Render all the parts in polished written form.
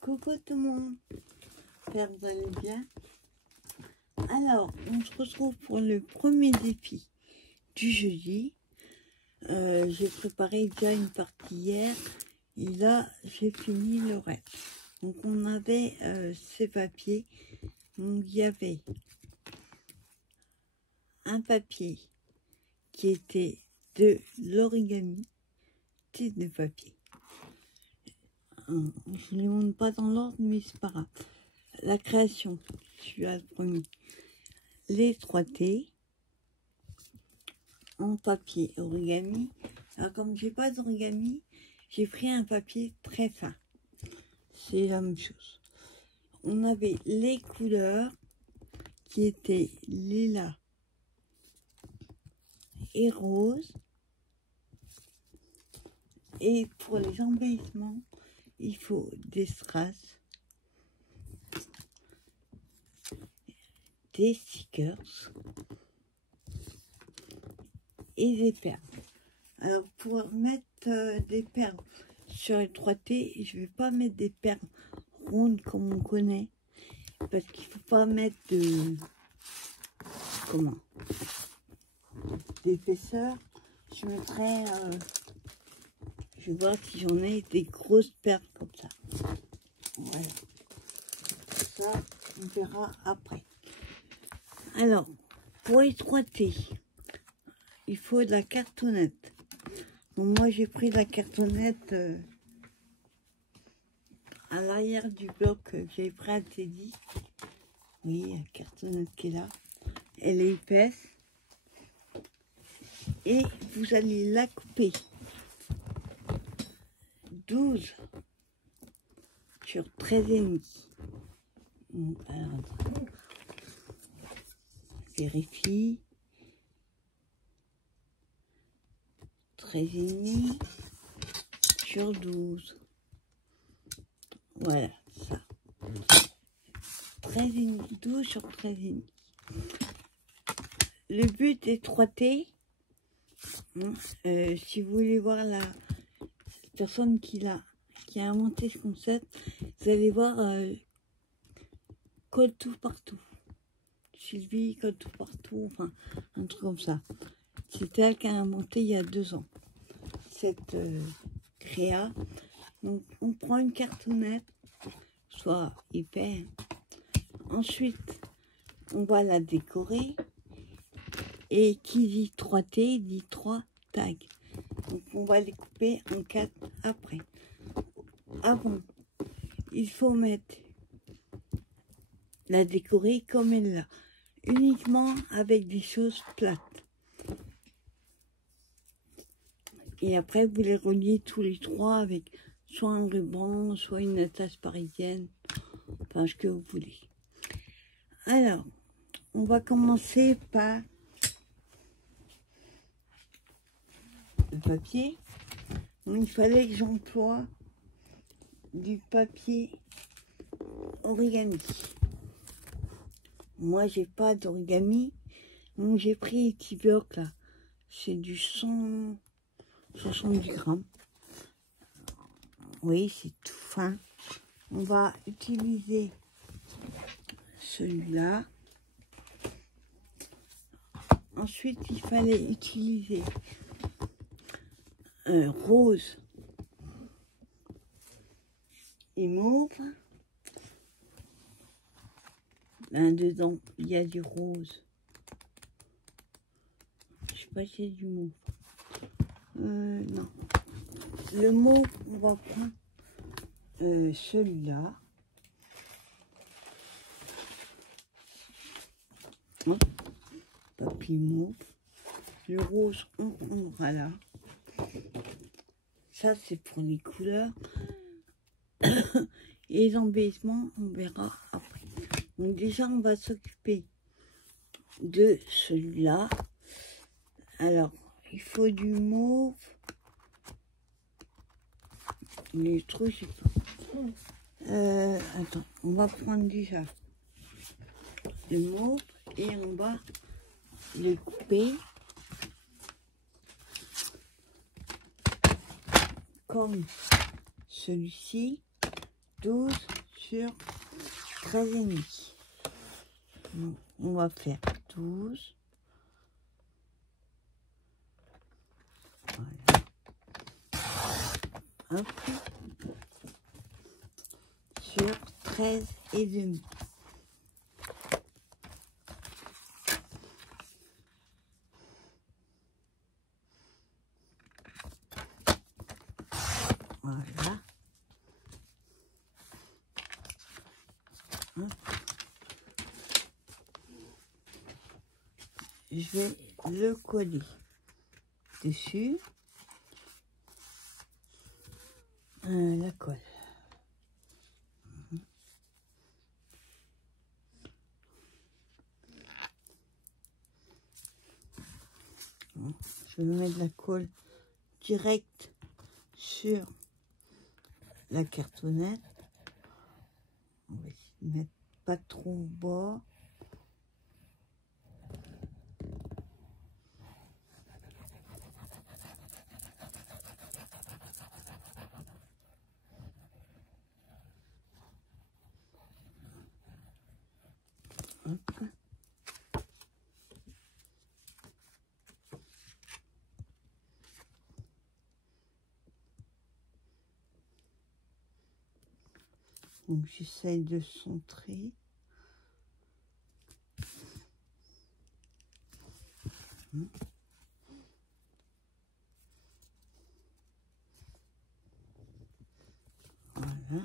Coucou tout le monde, j'espère que vous allez bien. Alors, on se retrouve pour le premier défi du jeudi. J'ai préparé déjà une partie hier et là j'ai fini le reste. Donc on avait ces papiers. Donc il y avait un papier qui était de l'origami, type de papier. Je ne les montre pas dans l'ordre, mais c'est pas grave. La création, je suis à le premier. Les 3T en papier origami. Alors comme j'ai pas d'origami, j'ai pris un papier très fin. C'est la même chose. On avait les couleurs qui étaient lilas et rose. Et pour les embellissements, il faut des strass, des stickers et des perles. Alors pour mettre des perles sur les 3T, je vais pas mettre des perles rondes comme on connaît, parce qu'il faut pas mettre de d'épaisseur. Je mettrai je vais voir si j'en ai des grosses perles comme ça. Voilà. Ça, on verra après. Alors, pour les 3T, il faut de la cartonnette. Donc moi, j'ai pris la cartonnette à l'arrière du bloc que j'ai pris à Teddy. Oui, la cartonnette qui est là. Elle est épaisse. Et vous allez la couper 12 sur 13,5. Alors, vérifie. 13,5 sur 12. Voilà, ça. 13,5, 12 sur 13,5. Le but des 3T, si vous voulez voir la personne qui a inventé ce concept, vous allez voir Code tout partout. Sylvie, Code tout partout, enfin un truc comme ça. C'était elle qui a inventé il y a 2 ans cette créa. Donc on prend une cartonnette, soit épais. Ensuite, on va la décorer. Et qui dit 3T dit 3 tags. Donc on va les couper en 4 après. Avant, il faut mettre la décorer comme elle l'a, uniquement avec des choses plates. Et après, vous les reliez tous les 3 avec soit un ruban, soit une attache parisienne, enfin ce que vous voulez. Alors, on va commencer par le papier. Donc, il fallait que j'emploie du papier origami. Moi, j'ai pas d'origami, donc j'ai pris les petits blocs là. C'est du 170 grammes. Oui, c'est tout fin. On va utiliser celui-là. Ensuite, il fallait utiliser un rose et mauve. Là dedans, il y a du rose. Je sais pas si c'est du mauve. Non. Le mauve, on va prendre celui-là. Papier mauve. Le rose, on prendra là. Ça, c'est pour les couleurs. Et les embellissements, on verra après. Donc déjà, on va s'occuper de celui-là. Alors, il faut du mauve. Les trous, je sais pas. Attends, on va prendre déjà le mauve et on va les couper comme celui-ci. 12 sur 13,5. Donc, on va faire 12. Voilà. Hop. Sur 13,5. Voilà. Hop. Je vais le coller dessus. La colle. Je vais mettre la colle direct sur la cartonnette. On va essayer de mettre pas trop au bas. Hop. Donc j'essaye de centrer. Voilà.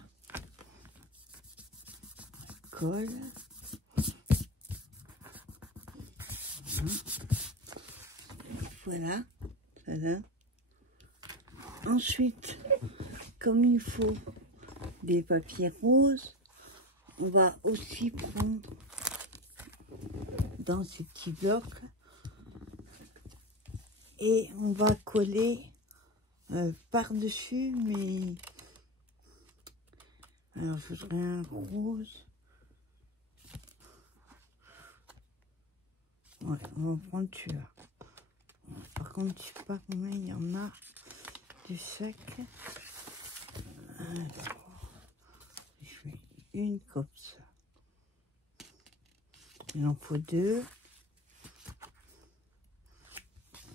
Colle. Voilà. Voilà. Ensuite, comme il faut des papiers roses, on va aussi prendre dans ces petits blocs et on va coller par-dessus, mais alors je voudrais un rose. Ouais, on va prendre celui-là. Par contre, je sais pas combien il y en a du sac. Alors, je fais une comme ça. Il en faut deux.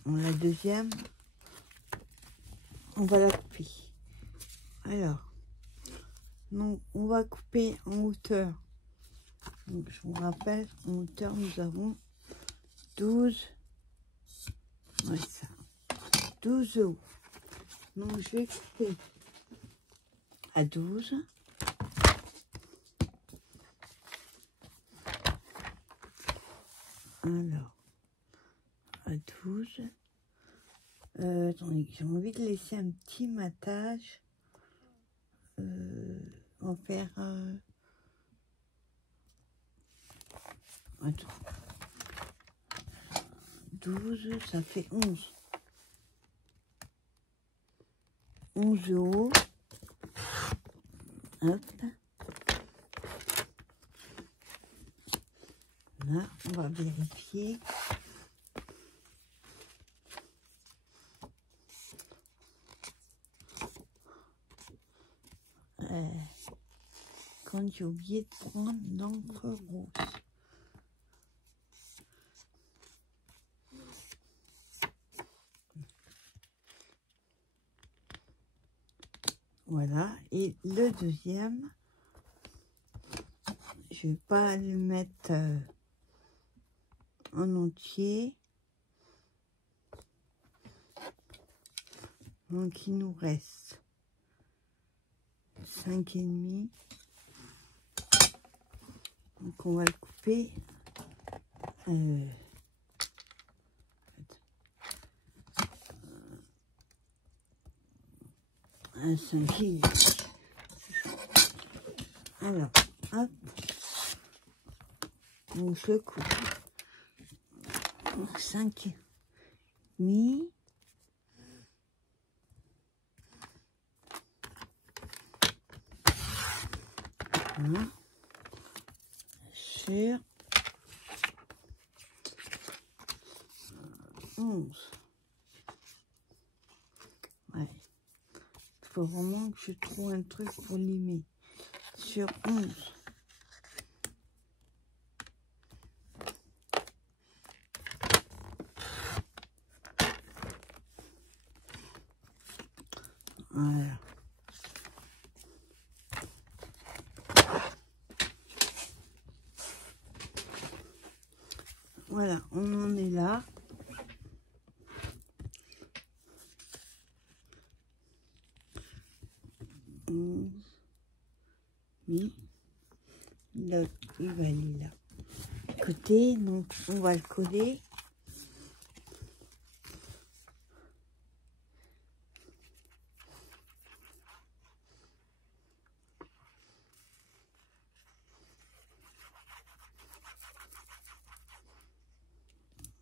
La deuxième, on va la couper. Alors, donc on va couper en hauteur. Donc, je vous rappelle, en hauteur, nous avons 12. Ouais, ça. 12 hauts. Donc, je vais couper à 12. Alors, à 12. Attendez, j'ai envie de laisser un petit matage. On va faire... attends. 12, ça fait 11. 11 hauts. Hop. Là, on va vérifier. Quand j'ai oublié de prendre l'encre rose. Voilà, et le deuxième, je vais pas le mettre en entier. Donc il nous reste 5,5. Donc on va le couper un 5,5. Alors, hop, donc je le coupe. Donc 5,5. Voilà. Sur 11. Ouais. Il faut vraiment que je trouve un truc pour limer. sur 11. Voilà. Voilà, on en est là. Oui. L'autre, il va aller là. Côté, donc on va le coller.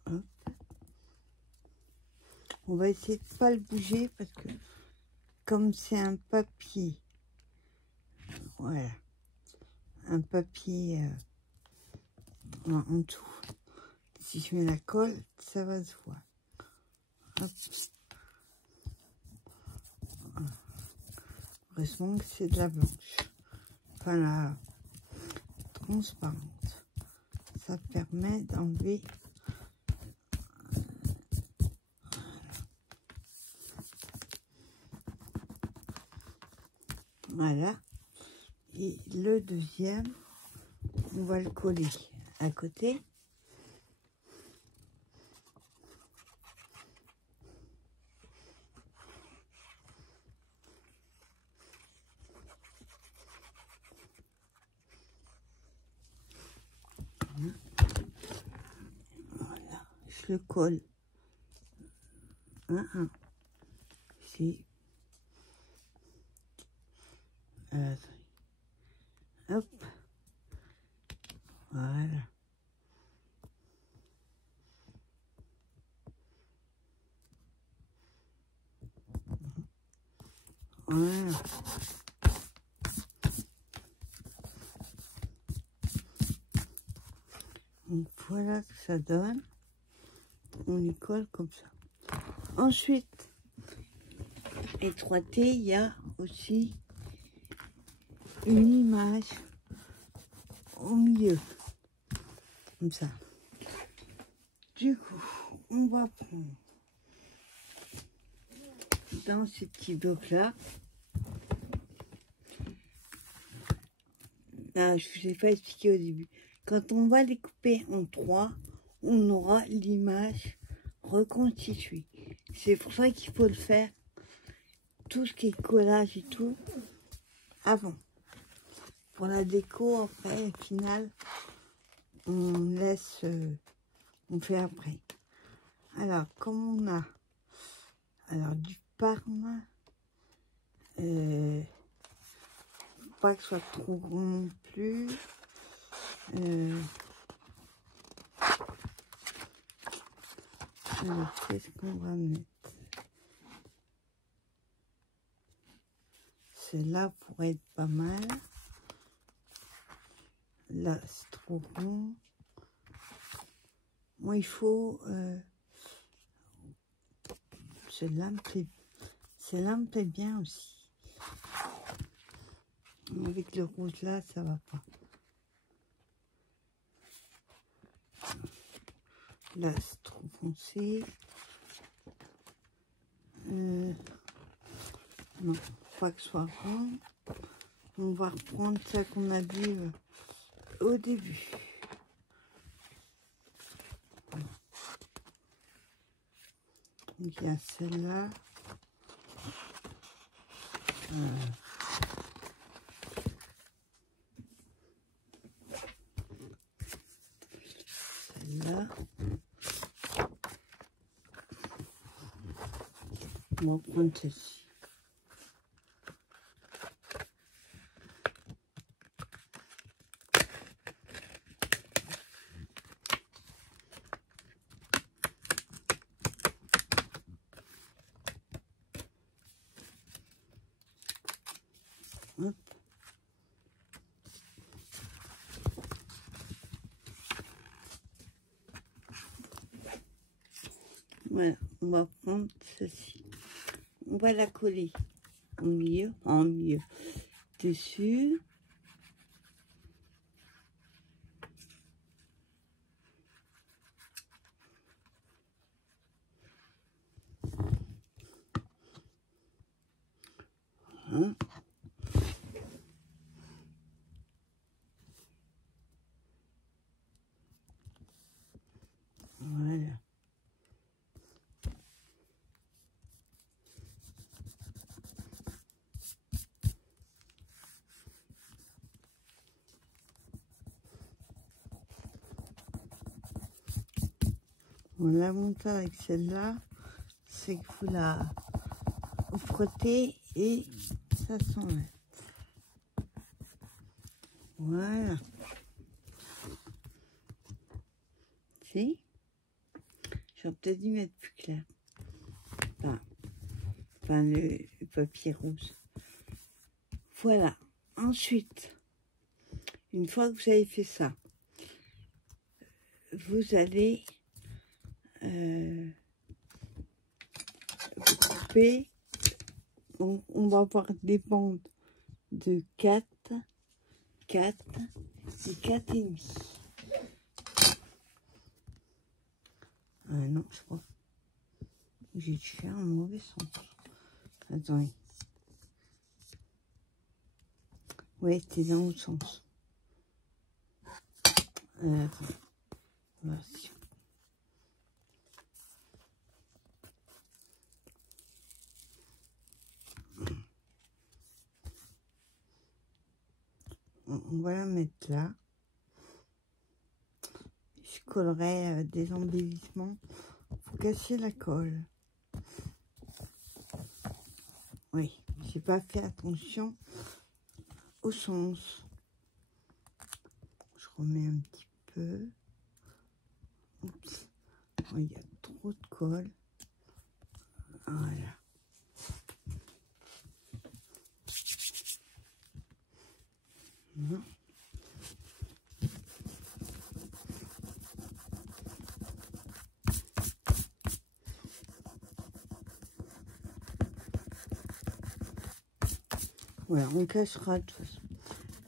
Hop. On va essayer de pas le bouger parce que comme c'est un papier, voilà, un papier en dessous. Si je mets la colle, ça va se voir. Hop. Heureusement que c'est de la blanche, enfin la transparente. Ça permet d'enlever. Voilà. Et le deuxième, on va le coller à côté. Voilà, je le colle. Ici. Hop. Voilà. Voilà. Donc voilà ce que ça donne. On y colle comme ça. Ensuite, étroité, il y a aussi une image au milieu. Comme ça. Du coup, on va prendre dans ces petits blocs-là. Là, je ne vous ai pas expliqué au début. Quand on va les couper en 3, on aura l'image reconstituée. C'est pour ça qu'il faut le faire, tout ce qui est collage et tout, avant. Pour la déco, après, au final, on laisse, on fait après. Alors, comme on a, alors du parme, pas que ce soit trop gros non plus. Qu'est-ce qu'on va mettre? Celle-là pourrait être pas mal. Là, c'est trop rond. Moi, il faut... celle-là me plaît bien aussi. Avec le rouge là, ça va pas. Là, c'est trop foncé. Non, pas que ce soit rond. On va reprendre ça qu'on a vu au début. Donc, il y a celle-là. Celle-là. On va prendre celle-ci. Hop. Voilà, on va prendre ceci. On va la coller au milieu, dessus. Hein? Voilà. Bon, l'avantage avec celle-là, c'est que vous la frottez et ça s'enlève. Voilà. Si? J'aurais peut-être dû mettre plus clair. Enfin, le papier rose. Voilà. Ensuite, une fois que vous avez fait ça, vous allez couper. On va avoir des bandes de 4 et 4,5. Non, je crois. J'ai fait un mauvais sens. Attendez. Ouais, c'était dans l'autre sens. Attends. Merci. On va la mettre là. Je collerai des embellissements pour casser la colle. Oui, j'ai pas fait attention au sens. Je remets un petit peu. Oups. Oh, il y a trop de colle. Voilà. Voilà, on cachera de toute façon.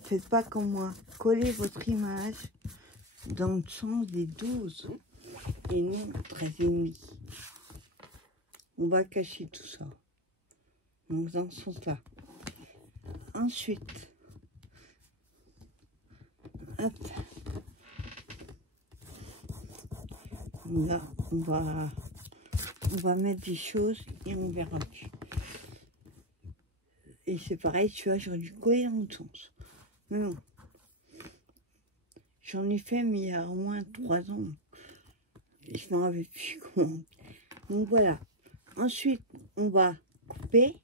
Faites pas comme moi. Collez votre image dans le sens des 12 et non 13,5. On va cacher tout ça. Donc dans ce sens-là. Ensuite, hop. Là, on va mettre des choses et on verra plus. Et c'est pareil, tu vois, j'aurais dû coller dans l'autre sens. Mais non. J'en ai fait, mais il y a au moins 3 ans. Et je m'en rappelle plus comment. Donc voilà. Ensuite, on va couper.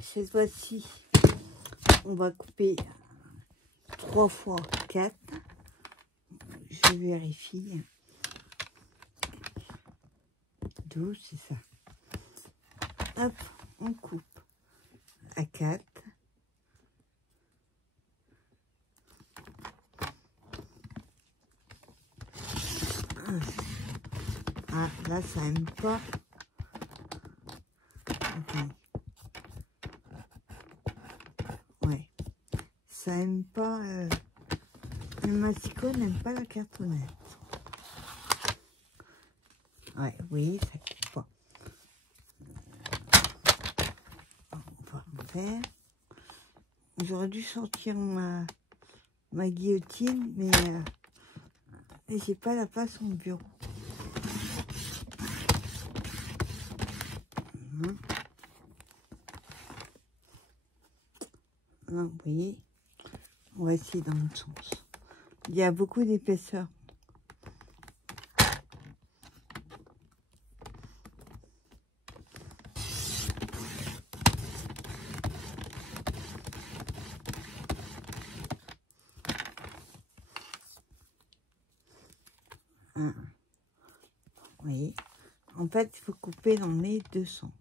Cette fois-ci, on va couper 3 fois 4. Je vérifie. 12, c'est ça. Hop, on coupe à 4. Ah, là, ça aime pas. Okay. Ouais. Ça aime pas. Le masticot n'aime pas la cartonnette. Ouais, oui, ça coupe pas. On va en faire. J'aurais dû sortir ma guillotine, mais j'ai pas la place au bureau. Non, vous voyez, on va essayer dans l'autre sens. Il y a beaucoup d'épaisseur. Vous voyez, en fait, il faut couper dans les deux sens.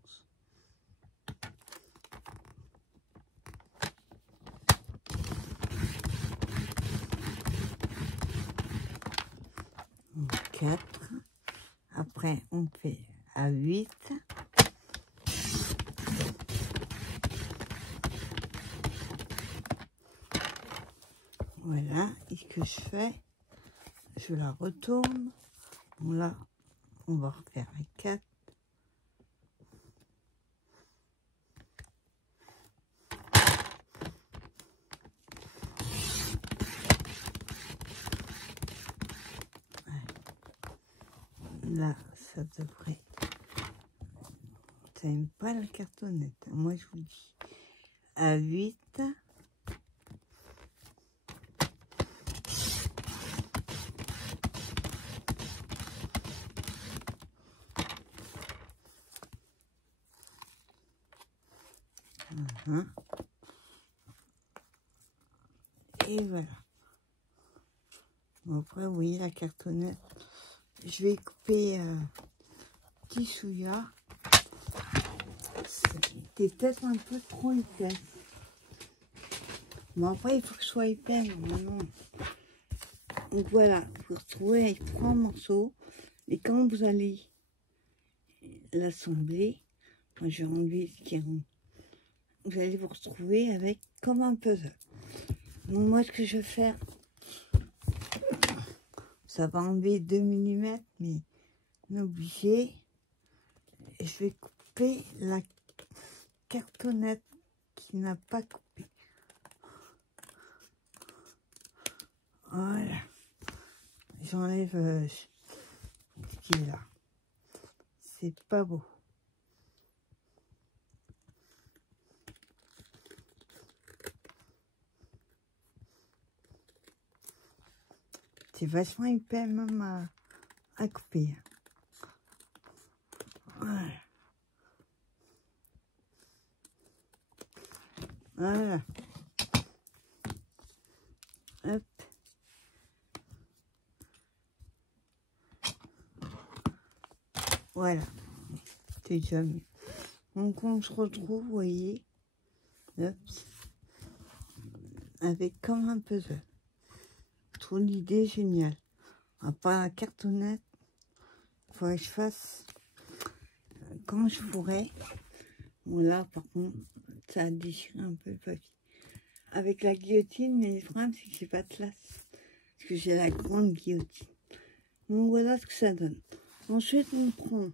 Donc, 4. Après, on fait à 8. Voilà, et ce que je fais, je la retourne. Bon, là, on va refaire à 4. Là, ça devrait... Ça n'aime pas la cartonnette. Moi, je vous dis. À 8. Et voilà. Bon, après, vous voyez la cartonnette. Je vais couper petit chouïa. C'était peut-être un peu trop épais. Bon, après, il faut que ce soit épais, normalement. Donc voilà, vous retrouvez avec 3 morceaux. Et quand vous allez l'assembler, moi je vais enlever ce qui est rond. Vous allez vous retrouver avec comme un puzzle. Donc moi, ce que je vais faire, ça va enlever 2 mm, mais n'obligez. Je vais couper la cartonnette qui n'a pas coupé. Voilà. J'enlève ce qui est là. C'est pas beau. C'est vachement épais même à couper. Voilà. Voilà. Hop. Voilà. C'est déjà mieux. Donc on se retrouve, vous voyez, hop, avec comme un puzzle. Je trouve l'idée géniale. À part la cartonnette, il faudrait que je fasse comme je pourrais. Bon là, par contre, ça a déchiré un peu le papier. Avec la guillotine, mais le problème, c'est que j'ai pas de place. Parce que j'ai la grande guillotine. Donc voilà ce que ça donne. Ensuite, on prend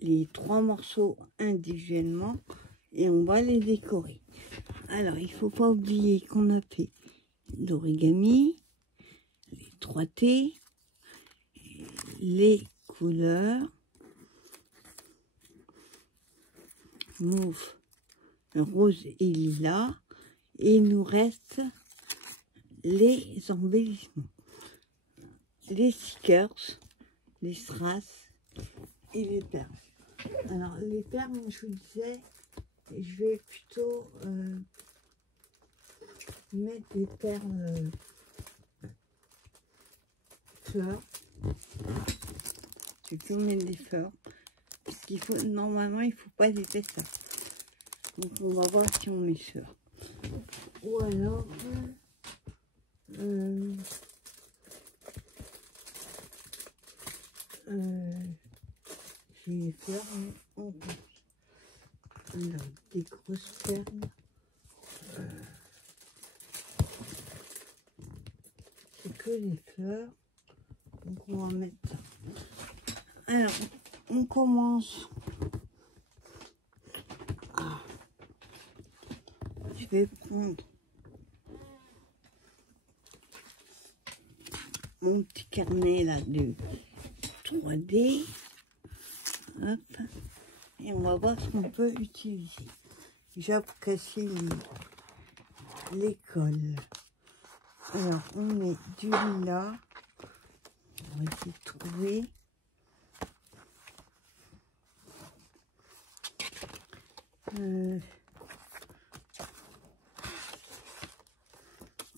les 3 morceaux individuellement et on va les décorer. Alors, il faut pas oublier qu'on a fait l'origami, les 3T, les couleurs, mauve, rose et lilas, et il nous reste les embellissements, les stickers, les strass et les perles. Alors les perles, je vous disais, je vais plutôt mettre des perles fleurs. Je vais plutôt mettre des fleurs. Parce qu'il faut, normalement, il ne faut pas dépasser ça. Donc on va voir si on met ça. Ou alors j'ai les fleurs en rouge. Alors, des grosses perles. C'est que les fleurs. Donc on va mettre ça. Alors, on commence. Je vais prendre mon petit carnet là de 3D. Hop. Et on va voir ce qu'on peut utiliser. Déjà pour casser les cols. Alors, on met du lilas. On va essayer de trouver.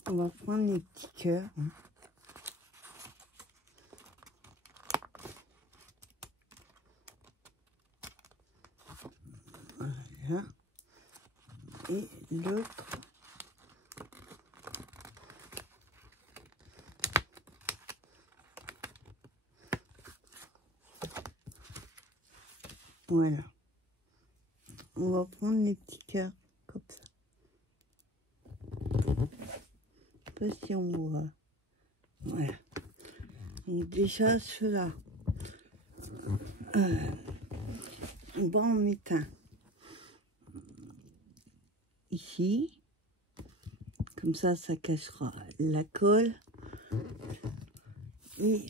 On va prendre les petits cœurs. Voilà. Et l'autre. Voilà. On va prendre les petits cœurs comme ça. Je sais pas si on voit. Voilà. Donc déjà ceux-là. On va en mettre un ici. Comme ça cachera la colle. Et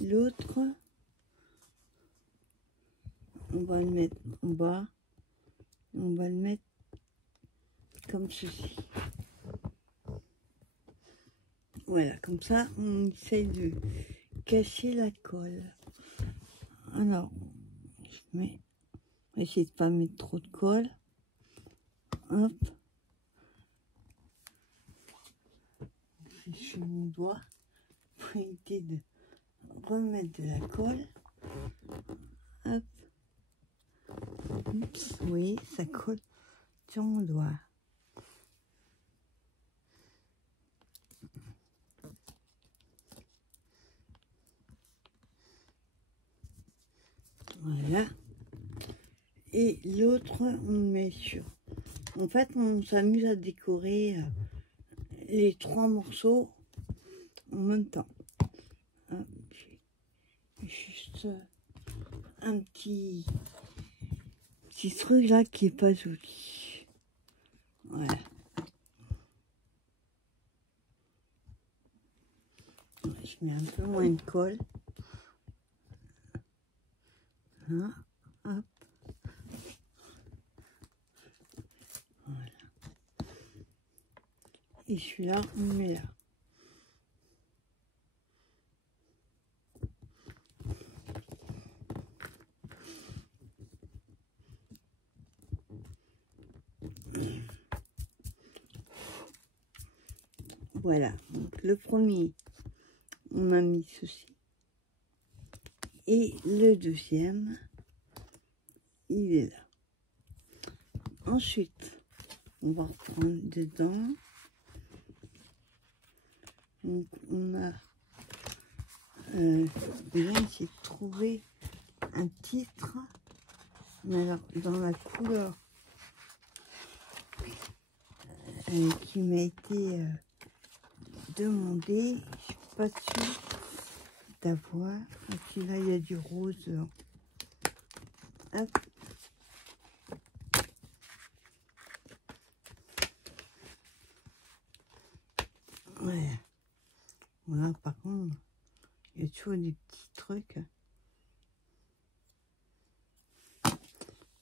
l'autre, on va le mettre en bas. On va le mettre comme ceci. Voilà, comme ça, on essaye de cacher la colle. Alors, je vais essayer de ne pas mettre trop de colle. Hop. Je suis mon doigt pour éviter de remettre de la colle. Hop. Oups, oui, ça colle sur mon doigt. Voilà. Et l'autre, on le met sur. En fait, on s'amuse à décorer les 3 morceaux en même temps. Hop. Juste un petit truc là qui est pas joli. Voilà. Je mets un peu moins de colle. Là, hop. Voilà. Et celui-là, on le met là. Voilà, donc le premier, on a mis ceci. Et le deuxième, il est là. Ensuite, on va reprendre dedans. Donc on a déjà essayé de trouver un titre. Mais alors, dans la couleur qui m'a été demandée, je suis pas sûre d'avoir. Et puis là, il y a du rose. Hop. Ouais. Voilà, par contre, il y a toujours des petits trucs.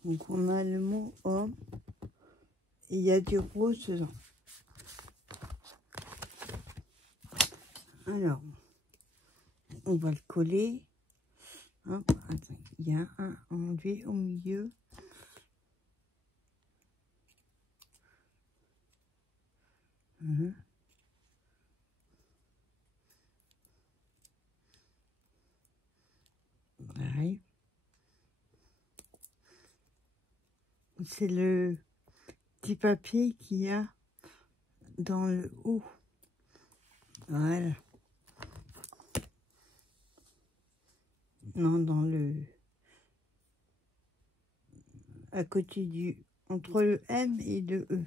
Donc, on a le mot homme. Et il y a du rose dedans. Alors, on va le coller. Hop, attends, il y a un enlevé au milieu. Pareil. C'est le petit papier qu'il y a dans le haut. Voilà. Non, dans le... à côté du... entre le M et le E.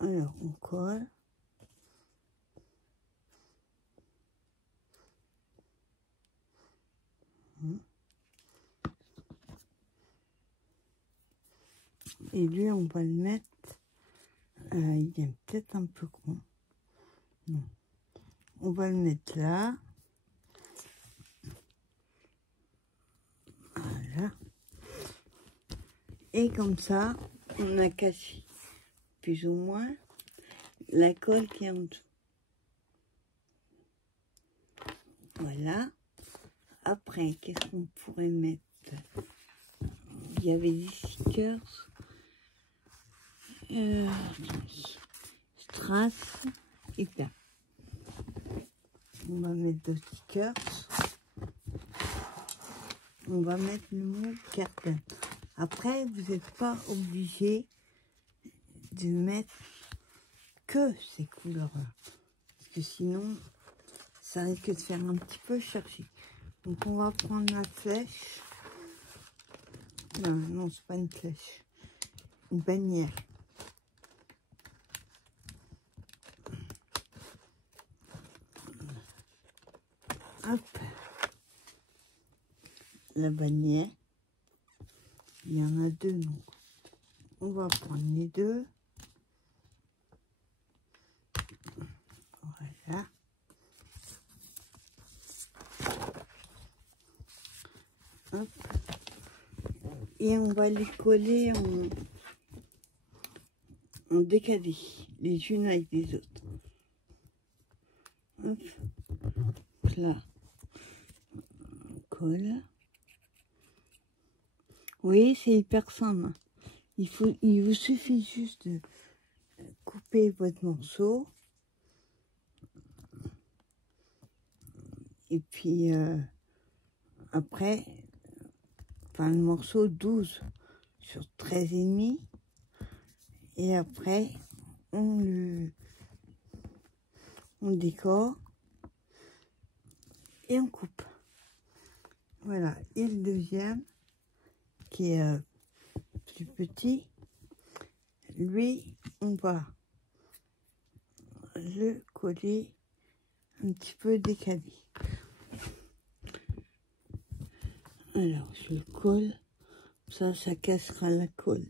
Alors, on colle. Et lui, on va le mettre... il est peut-être un peu con. Non. On va le mettre là. Voilà. Et comme ça, on a caché plus ou moins la colle qui est en dessous. Voilà. Après, qu'est-ce qu'on pourrait mettre? Il y avait des stickers. Strass et là. On va mettre deux stickers. On va mettre le mot carton. Après, vous n'êtes pas obligé de mettre que ces couleurs-là. Parce que sinon, ça risque de faire un petit peu chercher. Donc, on va prendre la flèche. Non, non, c'est pas une flèche. Une bannière. Hop. La bannière. Il y en a deux, non. on va prendre les deux. Voilà. Hop. Et on va les coller en décalé, les unes avec les autres. Hop. Là, on colle. Oui, c'est hyper simple. Il vous suffit juste de couper votre morceau. Et puis après, enfin le morceau 12 sur 13,5. Et après, on décore et on coupe. Voilà. Et le deuxième, qui est plus petit, lui, on va le coller un petit peu décalé. Alors, je le colle. Ça cassera la colle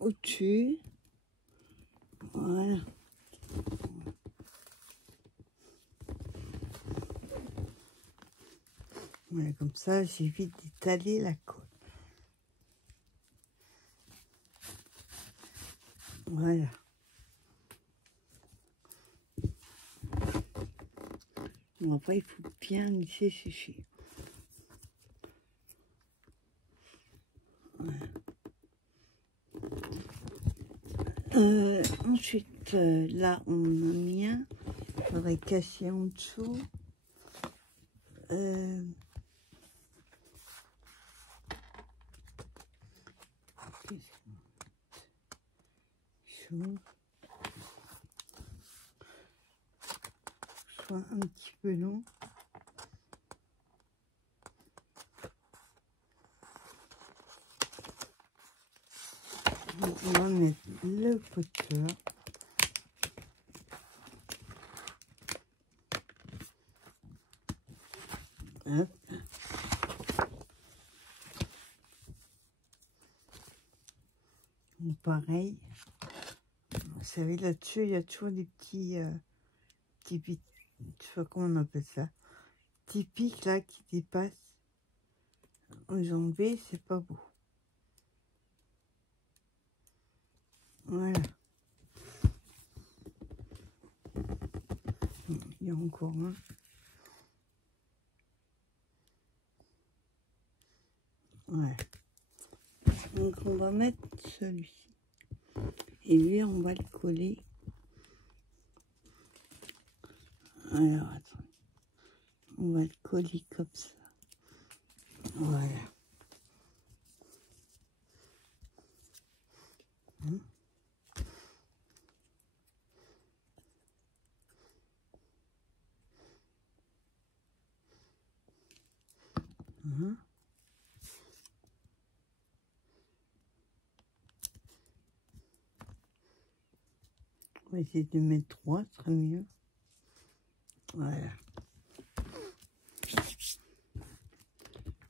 au-dessus. Voilà. Voilà, comme ça, j'évite d'étaler la colle. Voilà. Bon, après, il faut bien laisser sécher. Voilà. Ensuite, là, on a mis un. Il faudrait casser en dessous. Soit un petit peu long. Donc, on va mettre le poteur. Hop. Pareil. Vous savez, là-dessus, il y a toujours des petits pics, je sais pas comment on appelle ça, petits pics là qui dépassent. Vous enlevez, c'est pas beau. Voilà. Il y a encore un. Ouais. Donc on va mettre celui-ci. Et lui, on va le coller. Alors, attends. On va le coller comme ça. Voilà. On va essayer de mettre 3, ce serait mieux. Voilà.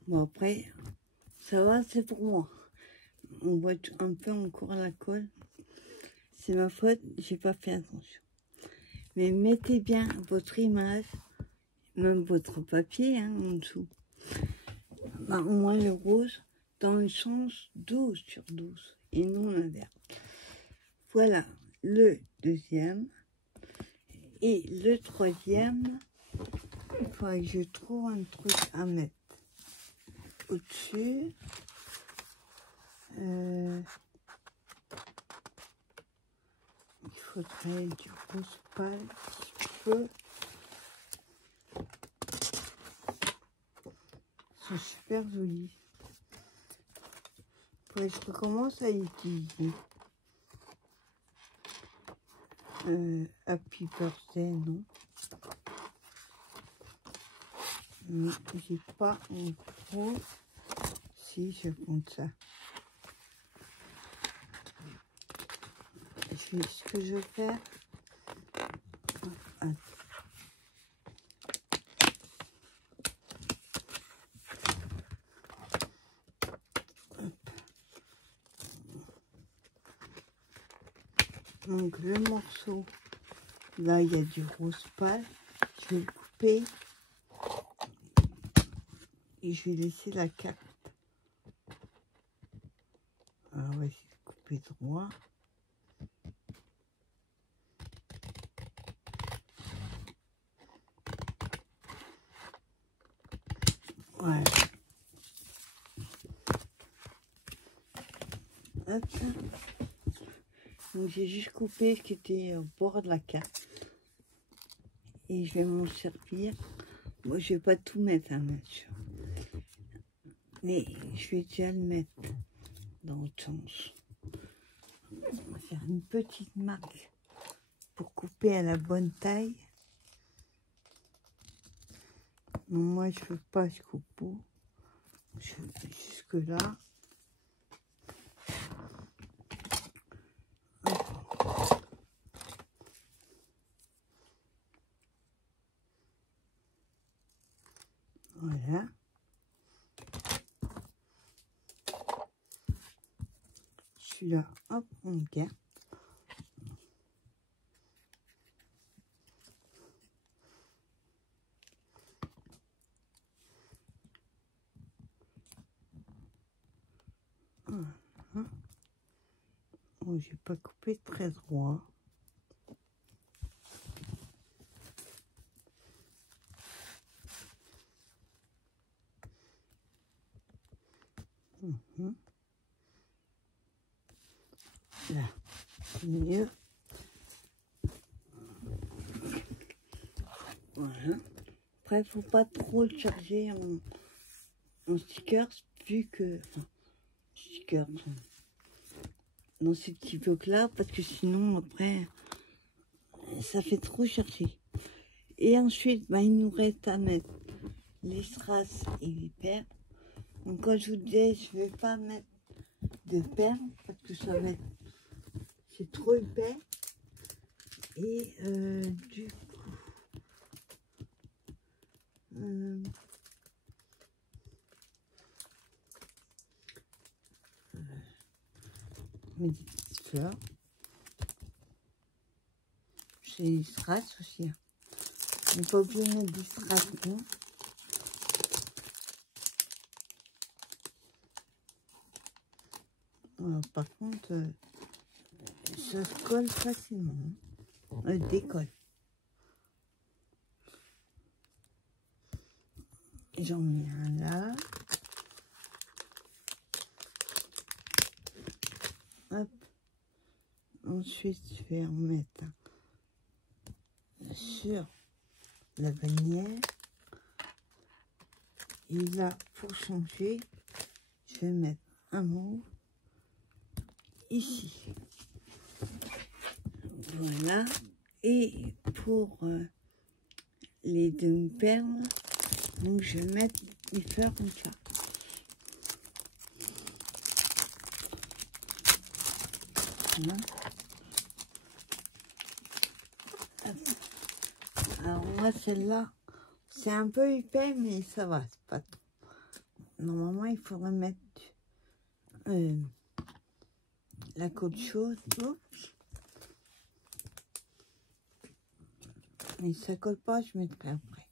Bon, après, ça va, c'est pour moi. On voit un peu encore la colle. C'est ma faute, j'ai pas fait attention. Mais mettez bien votre image, même votre papier hein, en dessous. Bah, au moins le rose, dans le sens 12 sur 12 et non l'inverse. Voilà le deuxième. Et le troisième, il faudrait que je trouve un truc à mettre au-dessus. Il faudrait du rose pâle, si je peux. C'est super joli. Faudrait que je recommence à utiliser. Happy Birthday, non. Mais j'ai pas en trop. Si, je compte ça. Ce que je vais faire. Attends. Donc le morceau, là il y a du rose pâle, je vais le couper et je vais laisser la carte. Alors on va essayer de couper droit. Voilà. Hop. Donc j'ai juste coupé ce qui était au bord de la carte. Et je vais m'en servir. Moi je vais pas tout mettre, hein, bien sûr. Mais je vais déjà le mettre dans l'autre sens. On va faire une petite marque pour couper à la bonne taille. Non, moi je veux pas jusqu'au bout. Je veux jusque là. Voilà. Celui-là, hop, on le garde. Voilà. Oh, j'ai pas coupé très droit. Là, c'est mieux. Voilà. Après, faut pas trop le charger en stickers, vu que... Enfin, stickers, dans ces petits blocs-là, parce que sinon, après, ça fait trop charger. Et ensuite, bah, il nous reste à mettre les strass et les perles. Donc, quand je vous disais, je vais pas mettre de perles, parce que ça va être... C'est trop épais. Et du coup... mes petites fleurs. J'ai des strass aussi. Hein. On n'est pas obligé de mettre des strass, non. Alors, par contre, ça se colle facilement. Hein. Décolle. J'en mets un là. Hop. Ensuite, je vais en mettre un sur la bannière. Et là, pour changer, je vais mettre un mauve ici. Voilà. Et pour les demi-perles, donc je vais mettre les fleurs comme ça. Voilà. Alors moi, celle-là, c'est un peu épais, mais ça va, c'est pas trop. Normalement, il faudrait mettre la côte chaude. Oups. Mais ça colle pas, je mettrai après.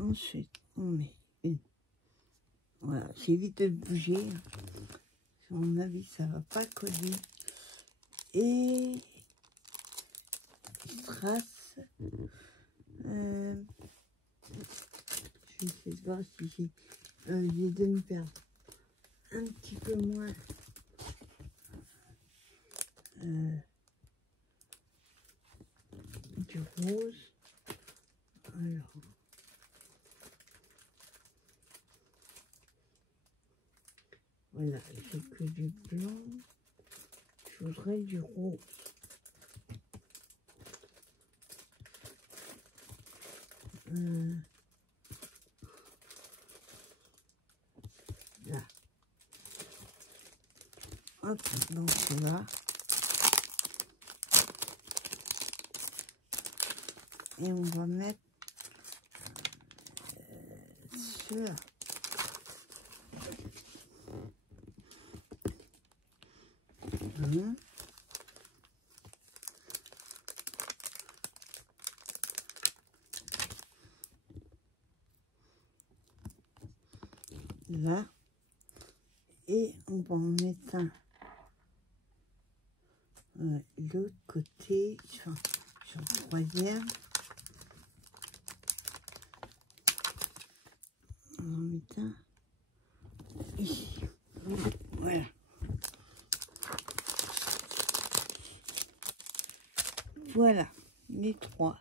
Ensuite, on met une. Voilà, j'évite de bouger. À mon avis, ça va pas coller. Et strass. Je vais essayer de voir si j'ai les demi-perles un petit peu moins. Du rose. Alors. Voilà, j'ai que du blanc. Je voudrais du rose. Là. Hop, donc là. Et on va mettre sur là. Et on va en mettre un l'autre côté, sur le troisième. On va en mettre un ici. Voilà. Voilà, les 3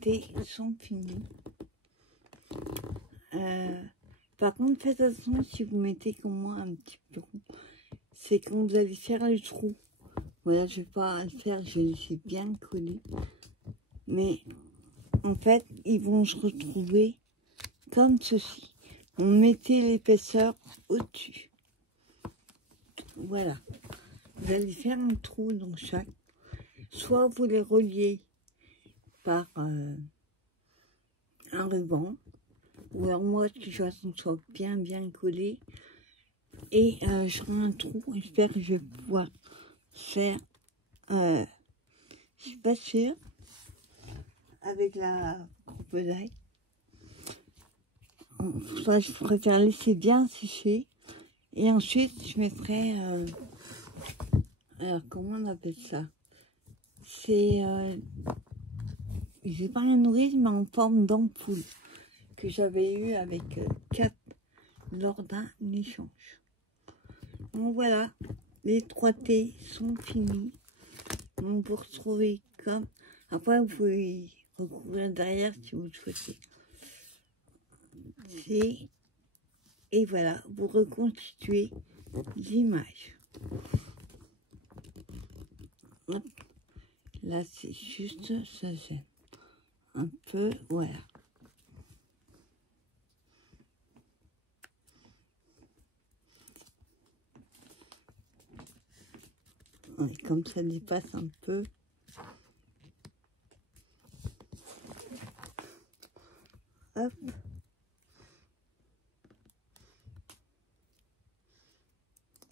thés sont finis. Par contre, faites attention si vous mettez comme moi un petit peu rond. C'est quand vous allez faire le trou. Voilà, je vais pas le faire, je les ai bien collés. Mais en fait, ils vont se retrouver comme ceci. On mettait l'épaisseur au-dessus. Voilà. Vous allez faire un trou dans chaque. Soit vous les reliez par un ruban. Ou alors moi, que je soit bien collé. Et je ferai un trou. J'espère que je vais pouvoir faire. Je suis pas sûre. Avec la coupe d'ail. Enfin, je préfère laisser bien sécher. Et ensuite, je mettrai... alors, comment on appelle ça? C'est... j'ai pas un nourrice, mais en forme d'ampoule. Que j'avais eu avec 4 lors d'un échange. Donc voilà, les 3 thés sont finis. Donc vous retrouvez comme... Après, vous pouvez recouvrir derrière si vous le souhaitez. Et voilà, vous reconstituez l'image. Là, c'est juste, ça gêne un peu, voilà. Et comme ça dépasse un peu. Hop.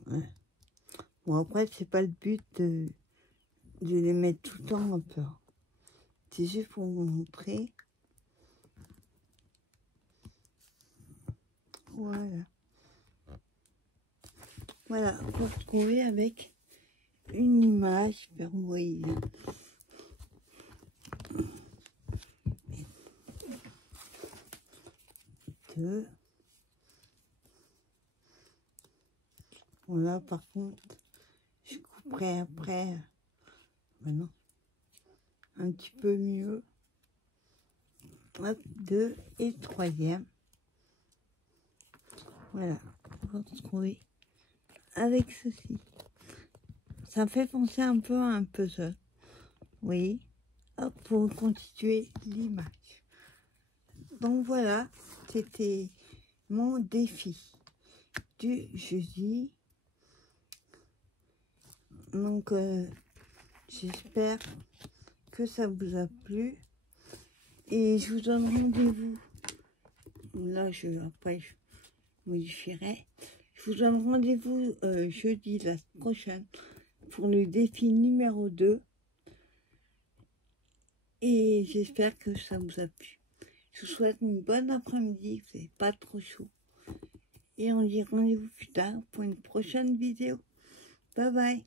Ouais. Bon, après, c'est pas le but de les mettre tout le temps un peu. C'est juste pour vous montrer. Voilà. Voilà, vous vous retrouvez avec une image, vous voyez. Deux. Bon, là, par contre, je couperai après. Maintenant, un petit peu mieux. Hop, 2 et 3e. Voilà, on va se retrouver avec ceci. Ça me fait penser un peu à un puzzle. Oui, hop, pour constituer l'image. Donc voilà, c'était mon défi du jeudi. Donc j'espère que ça vous a plu. Et je vous donne rendez-vous. Là, après, je modifierai. Je vous donne rendez-vous jeudi la prochaine pour le défi numéro 2. Et j'espère que ça vous a plu. Je vous souhaite une bonne après-midi, vous n'avez pas trop chaud. Et on dit rendez-vous plus tard pour une prochaine vidéo. Bye bye.